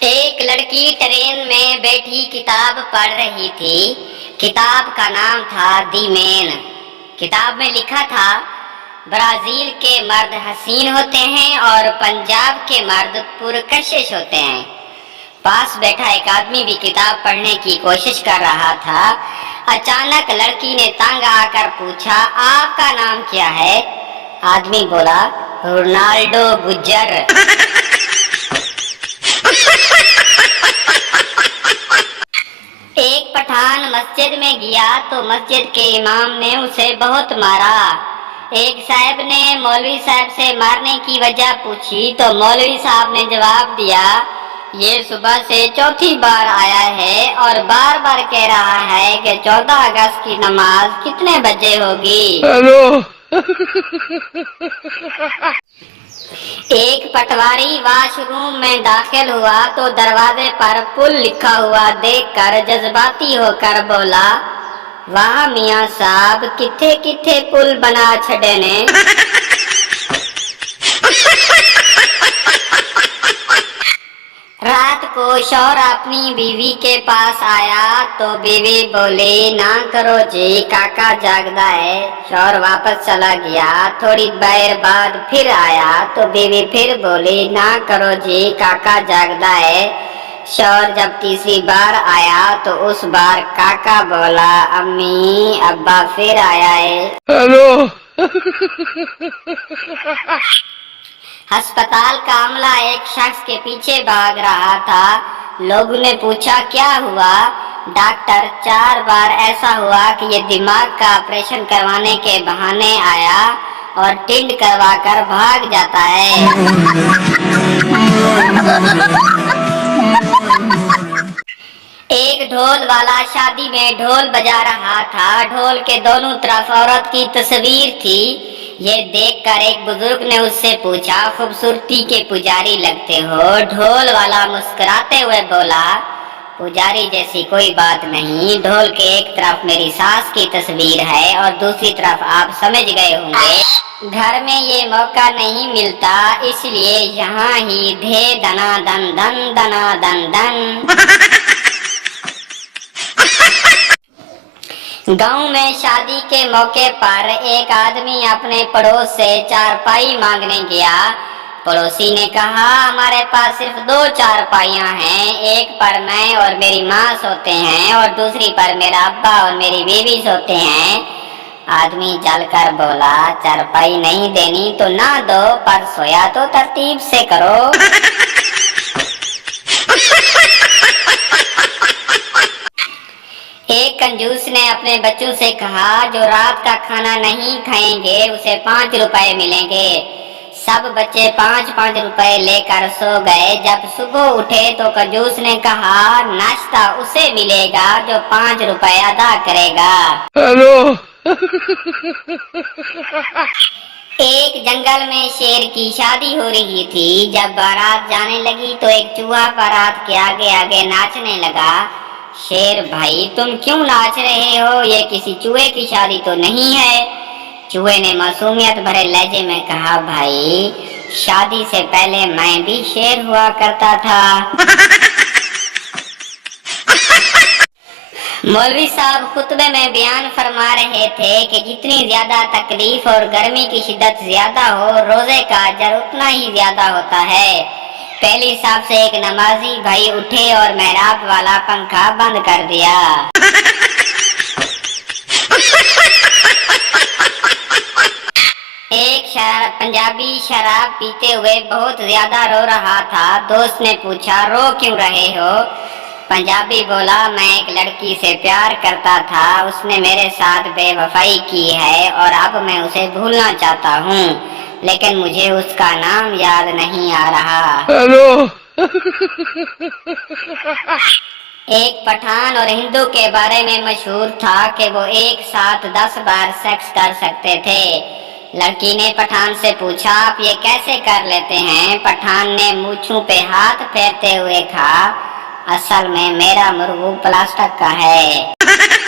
ایک لڑکی ٹرین میں بیٹھی کتاب پڑھ رہی تھی۔ کتاب کا نام تھا دی مین۔ کتاب میں لکھا تھا برازیل کے مرد حسین ہوتے ہیں اور پنجاب کے مرد پرکشش ہوتے ہیں۔ پاس بیٹھا ایک آدمی بھی کتاب پڑھنے کی کوشش کر رہا تھا۔ اچانک لڑکی نے تنگ آ کر پوچھا، آپ کا نام کیا ہے؟ آدمی بولا، رونالڈو گجر۔ ایک پٹھان مسجد میں گیا تو مسجد کے امام نے اسے بہت مارا۔ ایک صاحب نے مولوی صاحب سے مارنے کی وجہ پوچھی تو مولوی صاحب نے جواب دیا، یہ صبح سے چوتھی بار آیا ہے اور بار بار کہہ رہا ہے کہ 14 اگست کی نماز کتنے بجے ہوگی؟ ایک پٹواری واش روم میں داخل ہوا تو دروازے پر پل لکھا ہوا دیکھ کر جذباتی ہو کر بولا، واہ میاں صاحب، کتھے کتھے پل بنا چھڑے نے۔ رات کو شوہر اپنی بیوی کے پاس آیا تو بیوی بولی، نہ کرو جی، کاکا جاگدا ہے۔ شوہر واپس چلا گیا۔ تھوڑی دیر بعد پھر آیا تو بیوی پھر بولی، نہ کرو جی، کاکا جاگدا ہے۔ شوہر جب تیسری بار آیا تو اس بار کاکا بولا، امی ابا پھر آیا ہے۔ ہسپتال کا عملہ ایک شخص کے پیچھے بھاگ رہا تھا۔ لوگوں نے پوچھا، کیا ہوا؟ ڈاکٹر، 4 بار ایسا ہوا کہ یہ دماغ کا آپریشن کروانے کے بہانے آیا اور ٹنڈ کروا کر بھاگ جاتا ہے۔ ایک ڈھول والا شادی میں ڈھول بجا رہا تھا۔ ڈھول کے دونوں طرف عورت کی تصویر تھی۔ یہ دیکھ کر ایک بزرگ نے اس سے پوچھا، خوبصورتی کے پجاری لگتے ہو؟ ڈھول والا مسکراتے ہوئے بولا، پجاری جیسی کوئی بات نہیں، ڈھول کے ایک طرف میری ساس کی تصویر ہے اور دوسری طرف آپ سمجھ گئے ہوں گے، گھر میں یہ موقع نہیں ملتا، اس لیے یہاں ہی دھے دنا دن دن دنا دن دن۔ گاؤں میں شادی کے موقع پر ایک آدمی اپنے پڑوس سے چارپائی مانگنے گیا۔ پڑوسی نے کہا، ہمارے پاس صرف 2 چارپائیاں ہیں، ایک پر میں اور میری ماں سوتے ہیں اور دوسری پر میرا ابا اور میری بیوی سوتے ہیں۔ آدمی جل کر بولا، چارپائی نہیں دینی تو نہ دو، پر سویا تو ترتیب سے کرو۔ ایک کنجوس نے اپنے بچوں سے کہا، جو رات کا کھانا نہیں کھائیں گے اسے 5 روپے ملیں گے۔ سب بچے 5 روپے لے کر سو گئے۔ جب صبح اٹھے تو کنجوس نے کہا، ناشتہ اسے ملے گا جو 5 روپے ادا کرے گا۔ ایک جنگل میں شیر کی شادی ہو رہی تھی۔ جب بارات جانے لگی تو ایک چوہا بارات کے آگے آگے ناچنے لگا۔ شیر، بھائی تم کیوں ناچ رہے ہو؟ یہ کسی چوہے کی شادی تو نہیں ہے۔ چوہے نے معصومیت بھرے لہجے میں کہا، بھائی شادی سے پہلے میں بھی شیر ہوا کرتا تھا۔ مولوی صاحب خطبے میں بیان فرما رہے تھے کہ جتنی زیادہ تکلیف اور گرمی کی شدت زیادہ ہو، روزے کا اجر اتنا ہی زیادہ ہوتا ہے۔ پہلی صاف سے ایک نمازی بھائی اٹھے اور محراب والا پنکھا بند کر دیا۔ ایک پنجابی شراب پیتے ہوئے بہت زیادہ رو رہا تھا۔ دوست نے پوچھا، رو کیوں رہے ہو؟ پنجابی بولا، میں ایک لڑکی سے پیار کرتا تھا، اس نے میرے ساتھ بے وفائی کی ہے اور اب میں اسے بھولنا چاہتا ہوں، لیکن مجھے اس کا نام یاد نہیں آ رہا۔ ایک پٹھان اور ہندو کے بارے میں مشہور تھا کہ وہ ایک ساتھ 10 بار سیکس کر سکتے تھے۔ لڑکی نے پٹھان سے پوچھا، آپ یہ کیسے کر لیتے ہیں؟ پٹھان نے مونچھوں پہ ہاتھ پھیرتے ہوئے کہا، اصل میں میرا مرغوب پلاسٹک کا ہے۔